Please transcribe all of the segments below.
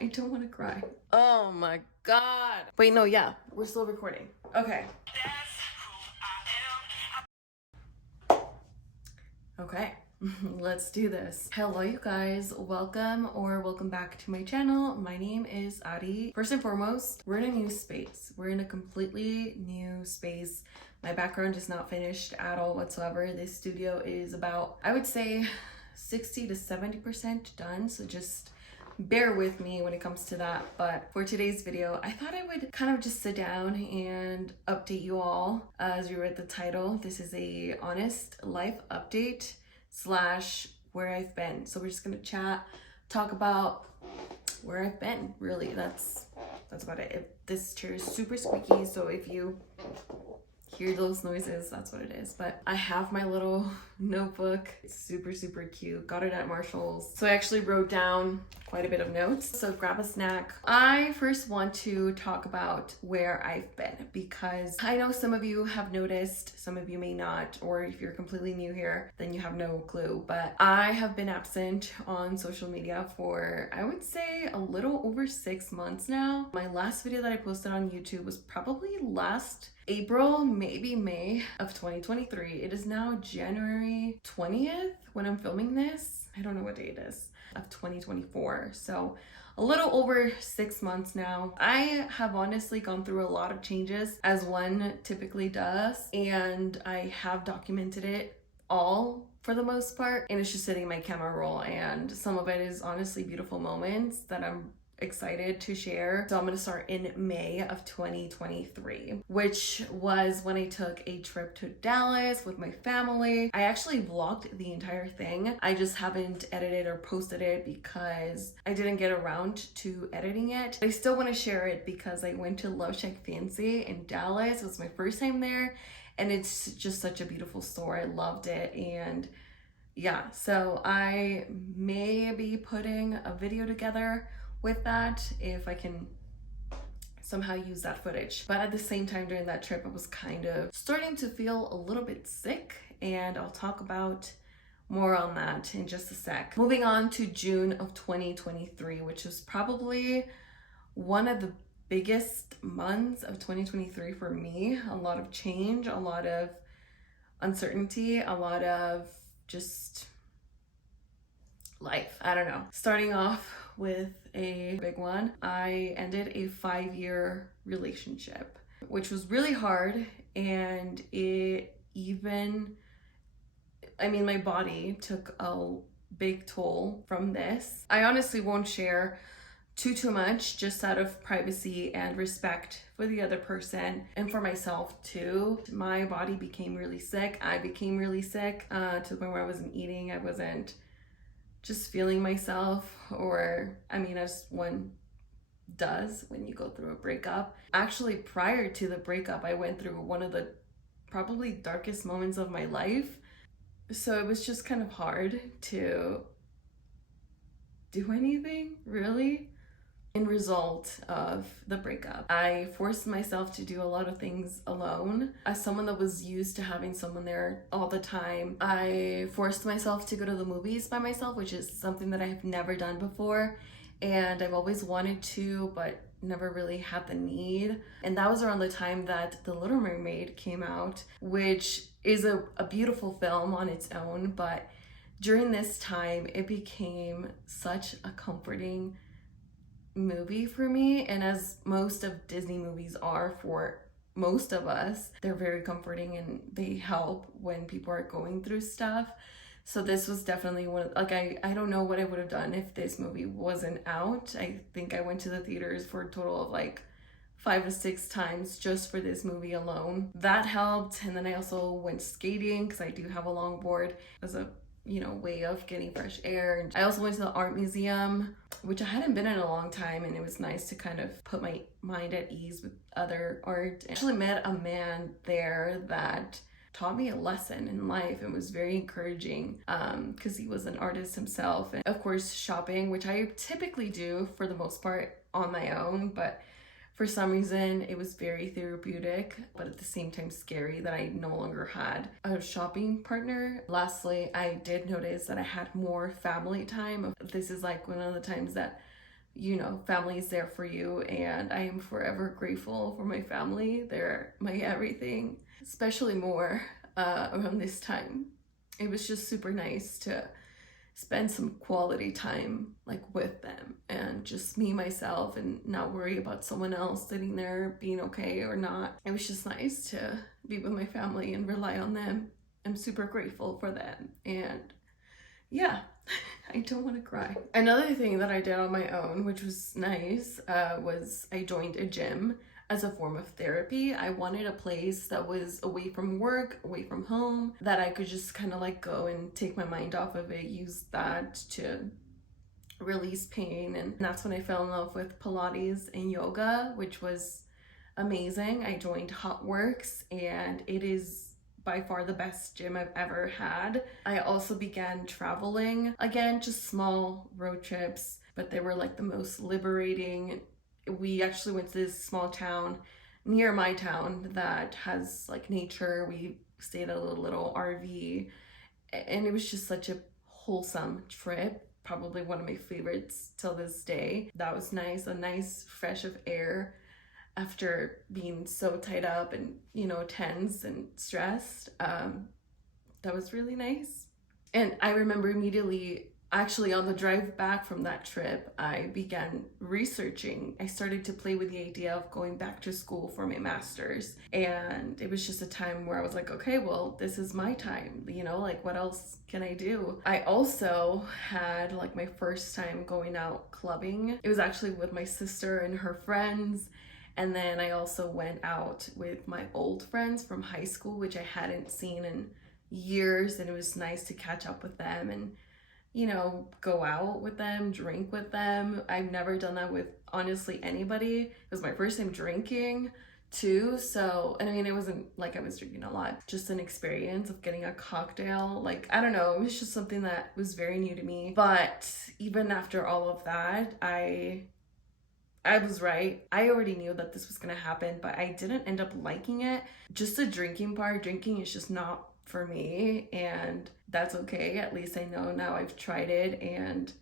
I don't want to cry. Oh my god. Wait, no, yeah, we're still recording. Okay. Okay, let's do this. Hello, you guys. Welcome back to my channel. My name is Ari. First and foremost, we're in a new space. We're in a completely new space. My background is not finished at all whatsoever. This studio is about, I would say, 60 to 70% done. So just bear with me when it comes to that. But for today's video, I thought I would kind of just sit down and update you all. As you read the title, this is a honest life update slash where I've been. So we're just gonna chat, talk about where I've been. Really, that's about it. This chair is super squeaky, so if you hear those noises, that's what it is. But I have my little notebook. It's super cute. Got it at Marshall's. So I actually wrote down quite a bit of notes. So grab a snack. I first want to talk about where I've been, because I know some of you have noticed, some of you may not, or if you're completely new here, then you have no clue. But I have been absent on social media for, I would say, a little over 6 months now. My last video that I posted on YouTube was probably last April, maybe May of 2023. It is now January 20th when I'm filming this. I don't know what day it is, of 2024. So a little over 6 months now. I have honestly gone through a lot of changes, as one typically does, and I have documented it all for the most part, and it's just sitting in my camera roll, and some of it is honestly beautiful moments that I'm excited to share. So I'm gonna start in May of 2023, which was when I took a trip to Dallas with my family. I actually vlogged the entire thing. I just haven't edited or posted it because I didn't get around to editing it. I still want to share it because I went to Love Shack Fancy in Dallas. It was my first time there, and it's just such a beautiful store. I loved it. And yeah, so I may be putting a video together with that if I can somehow use that footage. But at the same time, during that trip, I was kind of starting to feel a little bit sick, and I'll talk about more on that in just a sec. Moving on to June of 2023, which was probably one of the biggest months of 2023 for me. A lot of change, a lot of uncertainty, a lot of just life. I don't know. Starting off with a big one, I ended a 5-year relationship, which was really hard, and my body took a big toll from this. I honestly won't share too much, just out of privacy and respect for the other person and for myself too. My body became really sick. I became really sick to the point where I wasn't eating. I wasn't just feeling myself, or as one does when you go through a breakup. Actually, prior to the breakup, I went through one of the probably darkest moments of my life. So it was just kind of hard to do anything, really. In result of the breakup, I forced myself to do a lot of things alone. As someone that was used to having someone there all the time, I forced myself to go to the movies by myself, which is something that I have never done before, and I've always wanted to, but never really had the need. And that was around the time that The Little Mermaid came out, which is a beautiful film on its own, but during this time, it became such a comforting movie for me. And as most of Disney movies are for most of us, they're very comforting and they help when people are going through stuff. So this was definitely one of, I don't know what I would have done if this movie wasn't out. I think I went to the theaters for a total of 5 to 6 times just for this movie alone. That helped. And then I also went skating because I do have a longboard as a way of getting fresh air. I also went to the art museum, which I hadn't been in a long time, and it was nice to kind of put my mind at ease with other art. I actually met a man there that taught me a lesson in life and was very encouraging because he was an artist himself. And of course, shopping, which I typically do for the most part on my own, but for some reason, it was very therapeutic, but at the same time scary that I no longer had a shopping partner. Lastly, I did notice that I had more family time. This is one of the times that you know, family is there for you, and I am forever grateful for my family. They're my everything, especially more around this time. It was just super nice to spend some quality time like with them and just me, myself, and not worry about someone else sitting there being okay or not. It was just nice to be with my family and rely on them. I'm super grateful for them, and yeah, I don't want to cry. Another thing that I did on my own, which was nice, was I joined a gym as a form of therapy. I wanted a place that was away from work, away from home, that I could just kind of like go and take my mind off of it, use that to release pain. And that's when I fell in love with Pilates and yoga, which was amazing. I joined Hotworks, and it is by far the best gym I've ever had. I also began traveling, again, just small road trips, but they were like the most liberating. We actually went to this small town near my town that has like nature. We stayed at a little RV, and it was just such a wholesome trip. Probably one of my favorites till this day. That was nice, a nice fresh of air after being so tied up and, you know, tense and stressed. That was really nice. And I remember immediately, actually on the drive back from that trip, I began researching. I started to play with the idea of going back to school for my master's. And it was just a time where I was like, okay, well, this is my time, you know, like what else can I do? I also had like my first time going out clubbing. It was actually with my sister and her friends. And then I also went out with my old friends from high school, which I hadn't seen in years. And it was nice to catch up with them and, you know, go out with them, drink with them. I've never done that with honestly anybody. It was my first time drinking too. So, and I mean, it wasn't like I was drinking a lot, just an experience of getting a cocktail. Like, I don't know, it was just something that was very new to me. But even after all of that, I was right. I already knew that this was gonna happen, but I didn't end up liking it. Just the drinking part, drinking is just not for me, and that's okay. At least I know now I've tried it and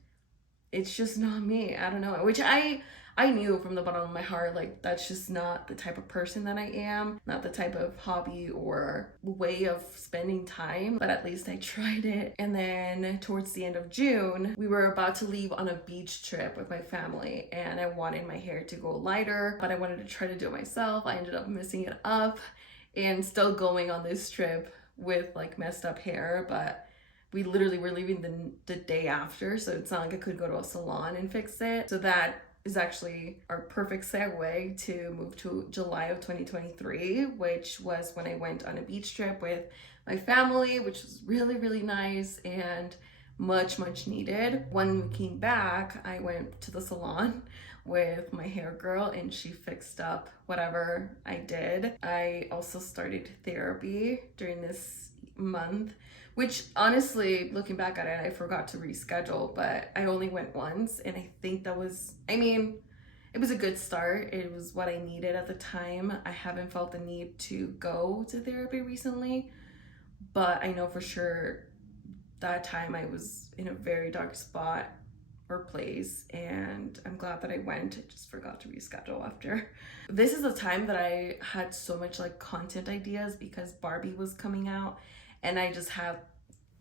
it's just not me. I don't know, which I knew from the bottom of my heart, like that's just not the type of person that I am, not the type of hobby or way of spending time, but at least I tried it. And then towards the end of June, we were about to leave on a beach trip with my family, and I wanted my hair to go lighter, but I wanted to try to do it myself. I ended up messing it up and still going on this trip with like messed up hair, but we literally were leaving the day after, so it's not like I could go to a salon and fix it. So that is actually our perfect segue to move to July of 2023, which was when I went on a beach trip with my family, which was really, really nice and much needed. When we came back, I went to the salon with my hair girl and she fixed up whatever I did. I also started therapy during this month, which honestly, looking back at it, I forgot to reschedule, but I only went once, and I think that was, I mean, it was a good start. It was what I needed at the time. I haven't felt the need to go to therapy recently, but I know for sure that time I was in a very dark spot or place, and I'm glad that I went. I just forgot to reschedule after. This is a time that I had so much like content ideas because Barbie was coming out, and I just have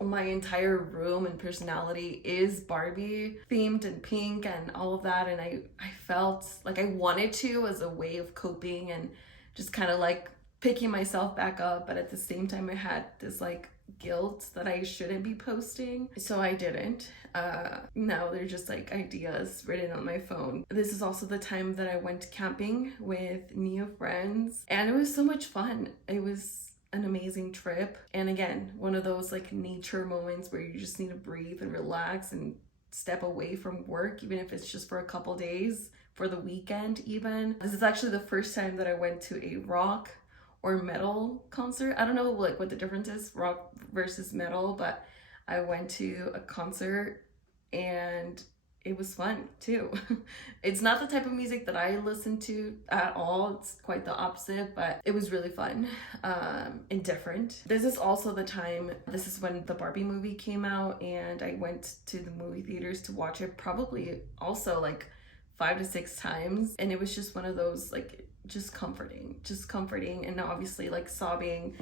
my entire room and personality is Barbie themed and pink and all of that, and I felt like I wanted to as a way of coping and just kind of like picking myself back up, but at the same time I had this like guilt that I shouldn't be posting, so I didn't. Now they're just like ideas written on my phone. This is also the time that I went camping with new friends, and it was so much fun. It was an amazing trip, and again, one of those like nature moments where you just need to breathe and relax and step away from work, even if it's just for a couple days, for the weekend even. This is actually the first time that I went to a rock or metal concert. I don't know like what the difference is, rock versus metal, but I went to a concert and it was fun too. It's not the type of music that I listen to at all. It's quite the opposite, but it was really fun and different. This is also the time, this is when the Barbie movie came out, and I went to the movie theaters to watch it probably also like 5 to 6 times, and it was just one of those like just comforting, and obviously like sobbing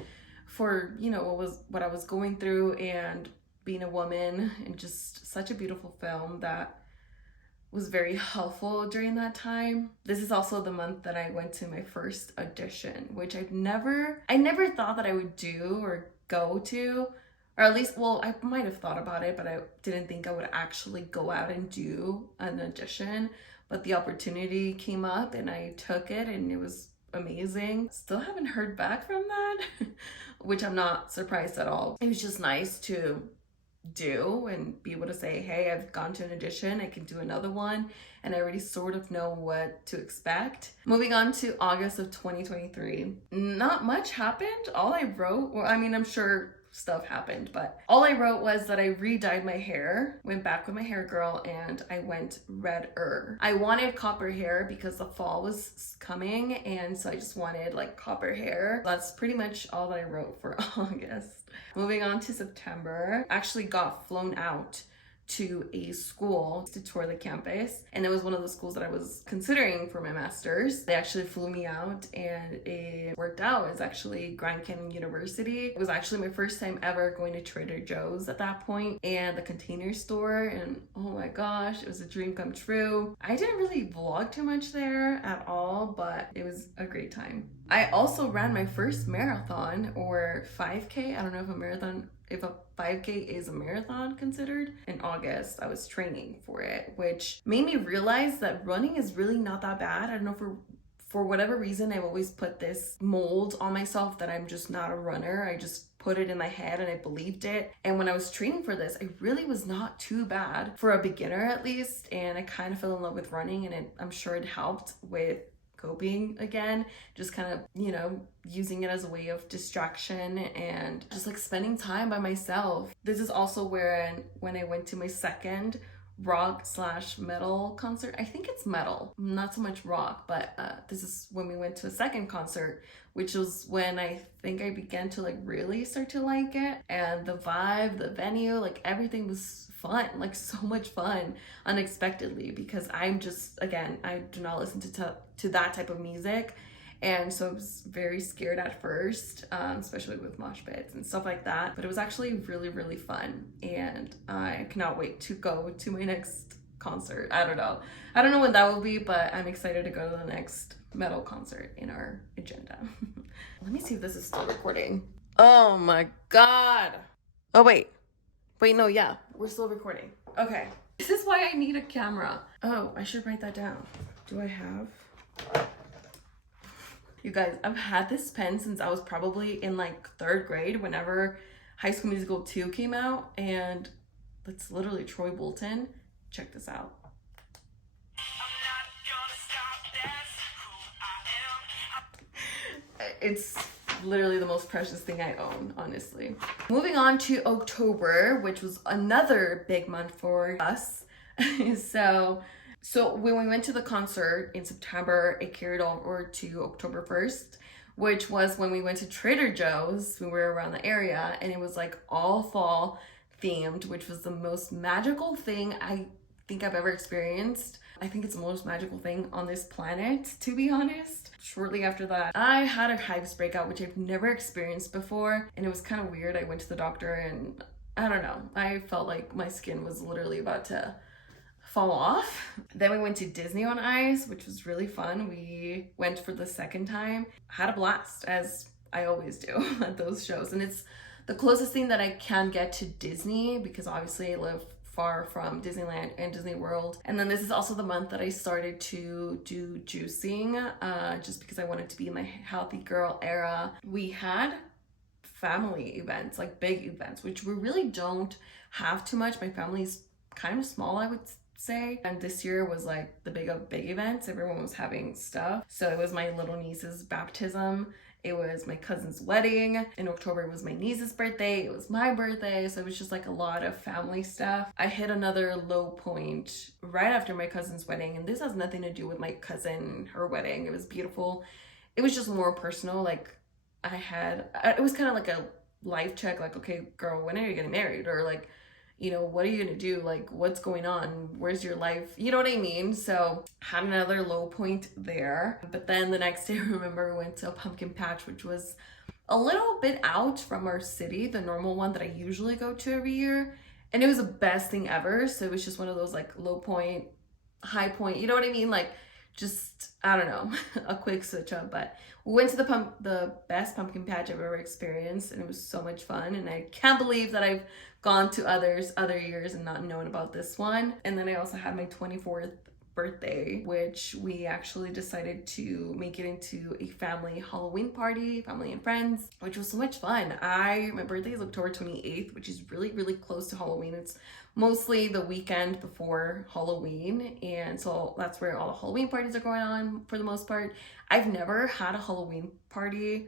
for, you know, what I was going through and being a woman, and just such a beautiful film that was very helpful during that time. This is also the month that I went to my first audition, which I never thought that I would do or go to, or at least, well, I might have thought about it, but I didn't think I would actually go out and do an audition. But the opportunity came up and I took it, and it was amazing. Still haven't heard back from that, which I'm not surprised at all. It was just nice to do and be able to say, hey, I've gone to an audition, I can do another one, and I already sort of know what to expect. Moving on to August of 2023, not much happened. All I wrote, well, I mean, I'm sure stuff happened, but all I wrote was that I re-dyed my hair, went back with my hair girl, and I went redder. I wanted copper hair because the fall was coming, and so I just wanted like copper hair. That's pretty much all that I wrote for August. Moving on to September, I actually got flown out to a school to tour the campus, and it was one of the schools that I was considering for my master's. They actually flew me out, and it worked out. It's actually Grand Canyon University. It was actually my first time ever going to Trader Joe's at that point, and the Container Store, and oh my gosh, it was a dream come true. I didn't really vlog too much there at all, but it was a great time. I also ran my first marathon, or 5K. I don't know if a 5K is a marathon considered. In August, I was training for it, which made me realize that running is really not that bad. I don't know, for whatever reason, I've always put this mold on myself that I'm just not a runner. I just put it in my head and I believed it. And when I was training for this, I really was not too bad for a beginner at least. And I kind of fell in love with running, and I'm sure it helped with coping again, just kind of, you know, using it as a way of distraction and just like spending time by myself. This is also when I went to my second rock/metal concert. I think it's metal, not so much rock, but this is when we went to a second concert, which was when I think I began to like really start to like it. And the vibe, the venue, like everything was fun, like so much fun unexpectedly, because I'm just, again, I do not listen to that type of music. And so I was very scared at first, especially with mosh pits and stuff like that. But it was actually really, really fun. And I cannot wait to go to my next concert. I don't know when that will be, but I'm excited to go to the next metal concert in our agenda. Let me see if this is still recording. Oh my God. Oh, wait, no, yeah, we're still recording. Okay. This is why I need a camera. Oh, I should write that down. Do I have? You guys, I've had this pen since I was probably in like 3rd grade, whenever High School Musical 2 came out, and that's literally Troy Bolton. Check this out. It's literally the most precious thing I own, honestly. Moving on to October, which was another big month for us. So when we went to the concert in September, it carried over to October 1st, which was when we went to Trader Joe's. We were around the area, and it was like all fall themed, which was the most magical thing I think I've ever experienced. I think it's the most magical thing on this planet, to be honest. Shortly after that, I had a hives breakout, which I've never experienced before, and it was kind of weird. I went to the doctor, and I don't know, I felt like my skin was literally about to fall off. Then we went to Disney on Ice, which was really fun. We went for the second time. Had a blast, as I always do at those shows. And it's the closest thing that I can get to Disney, because obviously I live far from Disneyland and Disney World. And then this is also the month that I started to do juicing, just because I wanted to be in my healthy girl era. We had family events, like big events, which we really don't have too much. My family's kind of small, I would say. And this year was like the big events. Everyone was having stuff. So it was my little niece's baptism. It was my cousin's wedding. In October, it was my niece's birthday. It was my birthday. So it was just like a lot of family stuff. I hit another low point right after my cousin's wedding. And this has nothing to do with my cousin, her wedding. It was beautiful. It was just more personal. Like it was kind of like a life check. Like, okay, girl, when are you getting married? Or like, you know, what are you gonna do? Like, what's going on? Where's your life? You know what I mean? So had another low point there. But then the next day, I remember we went to a pumpkin patch, which was a little bit out from our city, the normal one that I usually go to every year. And it was the best thing ever. So it was just one of those like low point, high point, you know what I mean? Like, just, I don't know, a quick switch up. But we went to the best pumpkin patch I've ever experienced, and it was so much fun. And I can't believe that I've gone to other years and not known about this one. And then I also had my 24th birthday, which we actually decided to make it into a family Halloween party, family and friends, which was so much fun. My birthday is October 28th, which is really, really close to Halloween. It's mostly the weekend before Halloween, and so that's where all the Halloween parties are going on for the most part. I've never had a Halloween party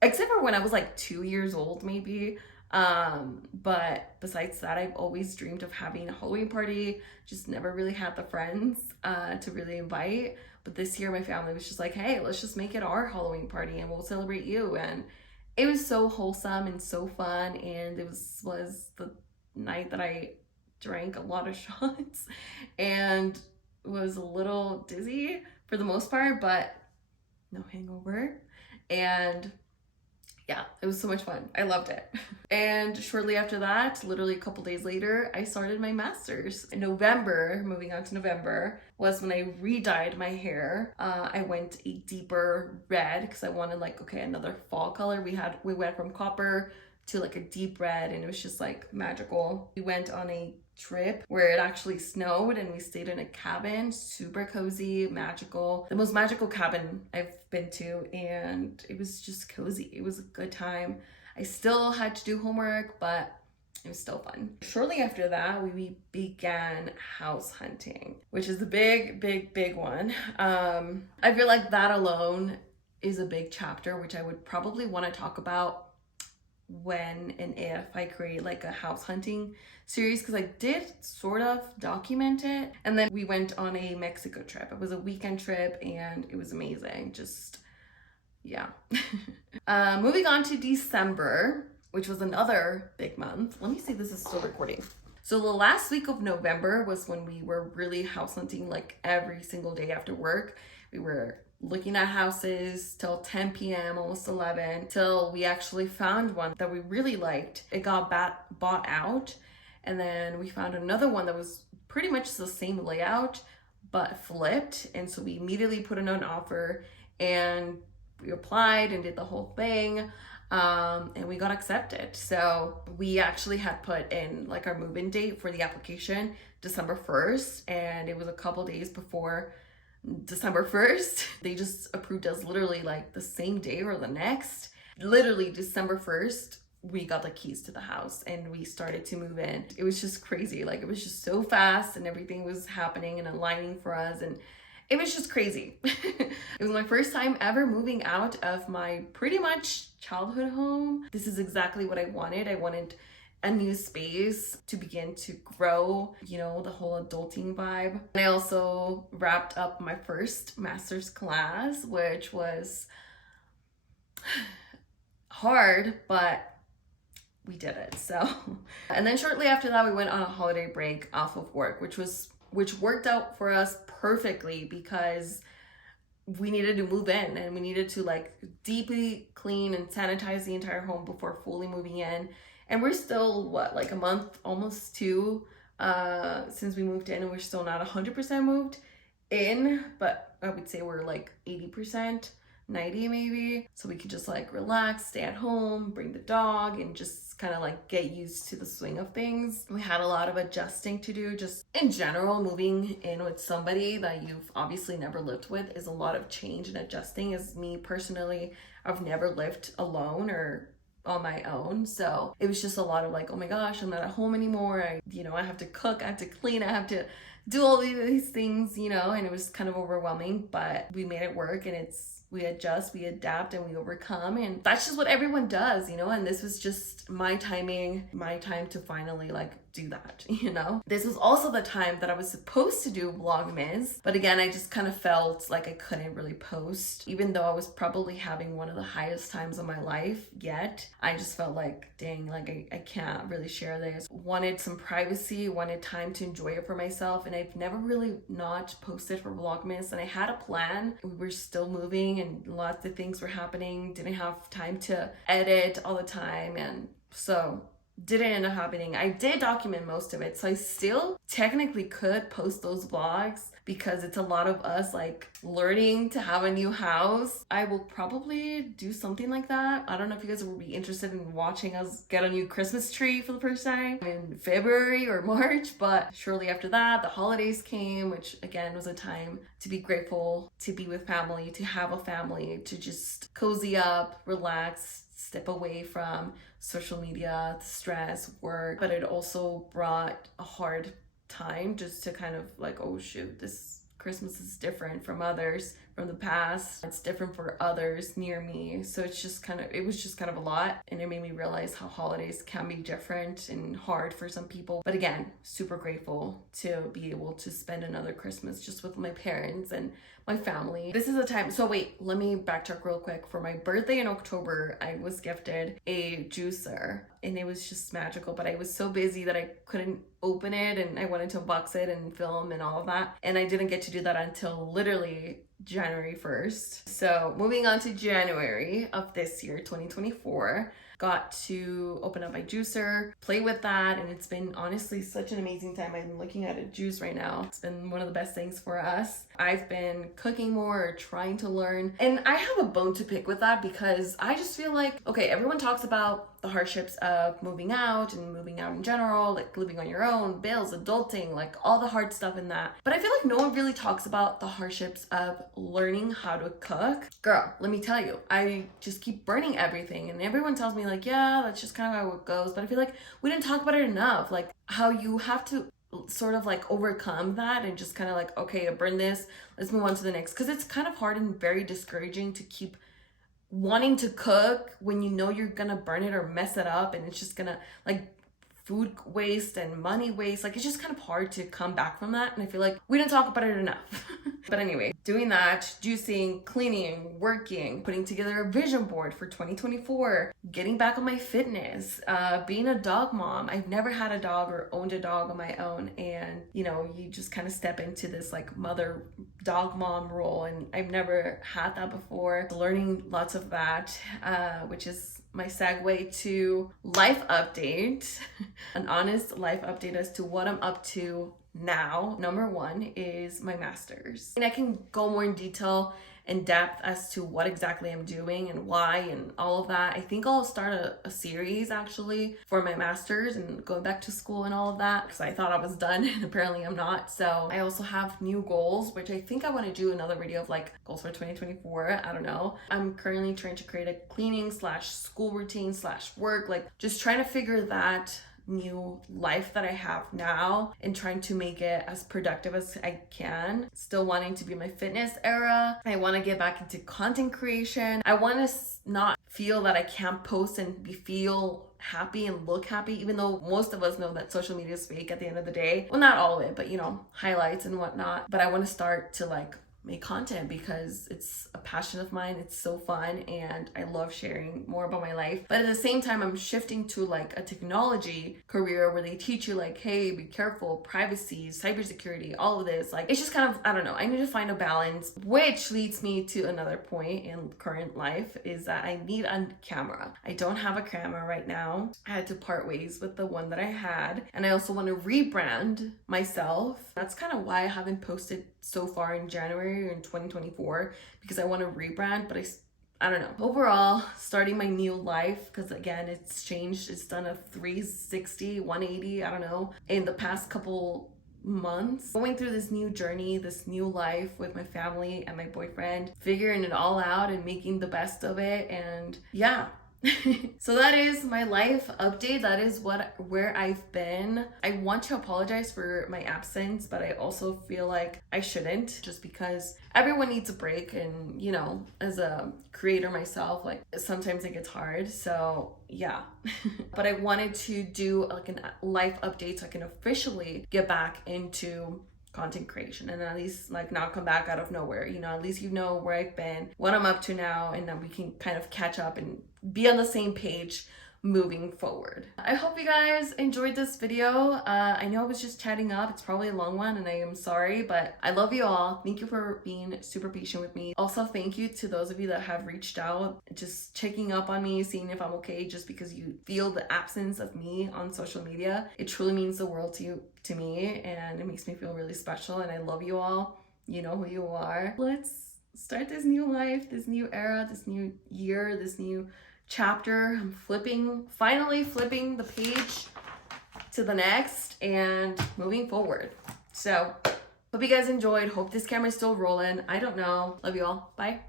except for when I was like 2 years old maybe. But besides that, I've always dreamed of having a Halloween party, just never really had the friends to really invite. But this year my family was just like, hey, let's just make it our Halloween party and we'll celebrate you. And it was so wholesome and so fun, and it was the night that I drank a lot of shots and was a little dizzy for the most part, but no hangover. And yeah, it was so much fun. I loved it. And shortly after that, literally a couple days later, I started my master's. In November, moving on to November, was when I re-dyed my hair. I went a deeper red because I wanted like, okay, another fall color. We went from copper to like a deep red, and it was just like magical. We went on a trip where it actually snowed, and we stayed in a cabin, super cozy, magical, the most magical cabin I've been to, and it was just cozy. It was a good time. I still had to do homework, but it was still fun. Shortly after that, we began house hunting, which is the big one. I feel like that alone is a big chapter, which I would probably want to talk about when and if I create like a house hunting series, because I did sort of document it. And then we went on a Mexico trip. It was a weekend trip and it was amazing. Just, yeah. Moving on to December, which was another big month. Let me see if this is still recording. So the last week of November was when we were really house hunting like every single day after work. We were looking at houses till 10 p.m., almost 11, till we actually found one that we really liked. It got bought out, and then we found another one that was pretty much the same layout but flipped, and so we immediately put in an offer and we applied and did the whole thing, and we got accepted. So we actually had put in like our move-in date for the application December 1st, and it was a couple days before December 1st. They just approved us literally like the same day or the next. Literally December 1st, we got the keys to the house and we started to move in. It was just crazy. Like, it was just so fast and everything was happening and aligning for us, and it was just crazy. It was my first time ever moving out of my pretty much childhood home. This is exactly what I wanted. I wanted a new space to begin to grow, you know, the whole adulting vibe. And I also wrapped up my first master's class, which was hard, but we did it. So, and then shortly after that, we went on a holiday break off of work, which worked out for us perfectly because we needed to move in and we needed to like deeply clean and sanitize the entire home before fully moving in. And we're still, what, like a month, almost two, since we moved in, and we're still not 100% moved in, but I would say we're like 80%, 90 maybe. So we could just like relax, stay at home, bring the dog, and just kind of like get used to the swing of things. We had a lot of adjusting to do. Just in general, moving in with somebody that you've obviously never lived with is a lot of change and adjusting. As me personally, I've never lived alone or on my own, so it was just a lot of like, oh my gosh, I'm not at home anymore. I have to cook, I have to clean, I have to do all these things, and it was kind of overwhelming, but we made it work, and it's we adjust, we adapt, and we overcome. And that's just what everyone does, you know? And this was just my timing, my time to finally like do that, you know? This was also the time that I was supposed to do Vlogmas, but again, I just kind of felt like I couldn't really post, even though I was probably having one of the highest times of my life yet. I just felt like, dang, like I can't really share this. Wanted some privacy, wanted time to enjoy it for myself, and I've never really not posted for Vlogmas, and I had a plan. We were still moving and lots of things were happening, didn't have time to edit all the time, and so didn't end up happening. I did document most of it, so I still technically could post those vlogs because it's a lot of us like learning to have a new house. I will probably do something like that. I don't know if you guys will be interested in watching us get a new Christmas tree for the first time in February or March, but shortly after that, the holidays came, which again was a time to be grateful, to be with family, to have a family, to just cozy up, relax, step away from social media, stress, work. But it also brought a hard time just to kind of like, oh shoot, this Christmas is different from others from the past. It's different for others near me. So it was just kind of a lot. And it made me realize how holidays can be different and hard for some people. But again, super grateful to be able to spend another Christmas just with my parents and my family. This is a time, so wait, let me backtrack real quick. For my birthday in October, I was gifted a juicer and it was just magical, but I was so busy that I couldn't open it and I wanted to unbox it and film and all of that. And I didn't get to do that until literally January 1st. So moving on to January of this year, 2024, got to open up my juicer, play with that, and it's been honestly such an amazing time. I'm looking at a juice right now. It's been one of the best things for us. I've been cooking more, or trying to learn, and I have a bone to pick with that because I just feel like, okay, everyone talks about the hardships of moving out and moving out in general, like living on your own, bills, adulting, like all the hard stuff in that. But I feel like no one really talks about the hardships of learning how to cook. Girl, let me tell you, I just keep burning everything, and everyone tells me like, yeah, that's just kind of how it goes. But I feel like we didn't talk about it enough, like how you have to sort of like overcome that and just kind of like, okay, I burned this, let's move on to the next. Because it's kind of hard and very discouraging to keep wanting to cook when you know you're gonna burn it or mess it up, and it's just gonna like food waste and money waste. Like it's just kind of hard to come back from that, and I feel like we didn't talk about it enough. But anyway, doing that, juicing, cleaning, working, putting together a vision board for 2024, getting back on my fitness, being a dog mom. I've never had a dog or owned a dog on my own, and you know, you just kind of step into this like mother dog mom role, and I've never had that before. Learning lots of that, which is my segue to life update. An honest life update as to what I'm up to now. Number one is my master's. And I can go more in detail in depth as to what exactly I'm doing and why and all of that. I think I'll start a series actually for my master's and going back to school and all of that, because I thought I was done and apparently I'm not. So I also have new goals, which I think I want to do another video of like goals for 2024. I don't know. I'm currently trying to create a cleaning / school routine / work, like just trying to figure that new life that I have now and trying to make it as productive as I can. Still wanting to be my fitness era. I want to get back into content creation. I want to not feel that I can't post and feel happy and look happy, even though most of us know that social media is fake at the end of the day. Well, not all of it, but you know, highlights and whatnot. But I want to start to like make content because it's a passion of mine. It's so fun and I love sharing more about my life. But at the same time, I'm shifting to like a technology career where they teach you like, hey, be careful, privacy, cybersecurity, all of this. Like, it's just kind of, I don't know, I need to find a balance, which leads me to another point in current life is that I need a camera. I don't have a camera right now. I had to part ways with the one that I had, and I also want to rebrand myself. That's kind of why I haven't posted so far in January in 2024, because I want to rebrand, but I don't know. Overall, starting my new life, because again, it's changed. It's done a 360, 180, I don't know, in the past couple months. Going through this new journey, this new life with my family and my boyfriend, figuring it all out and making the best of it. And yeah, So that is my life update. That is where I've been. I want to apologize for my absence, but I also feel like I shouldn't, just because everyone needs a break, and you know, as a creator myself, like sometimes it gets hard. So yeah. But I wanted to do like a life update so I can officially get back into content creation, and at least like not come back out of nowhere. You know, at least you know where I've been, what I'm up to now, and then we can kind of catch up and be on the same page moving forward. I hope you guys enjoyed this video. I know I was just chatting up. It's probably a long one and I am sorry, but I love you all. Thank you for being super patient with me. Also, thank you to those of you that have reached out, just checking up on me, seeing if I'm okay, just because you feel the absence of me on social media. It truly means the world to me, and it makes me feel really special, and I love you all. You know who you are. Let's start this new life, this new era, this new year, this new chapter. I'm finally flipping the page to the next and moving forward. So hope you guys enjoyed. Hope this camera's still rolling. I don't know. Love you all. Bye.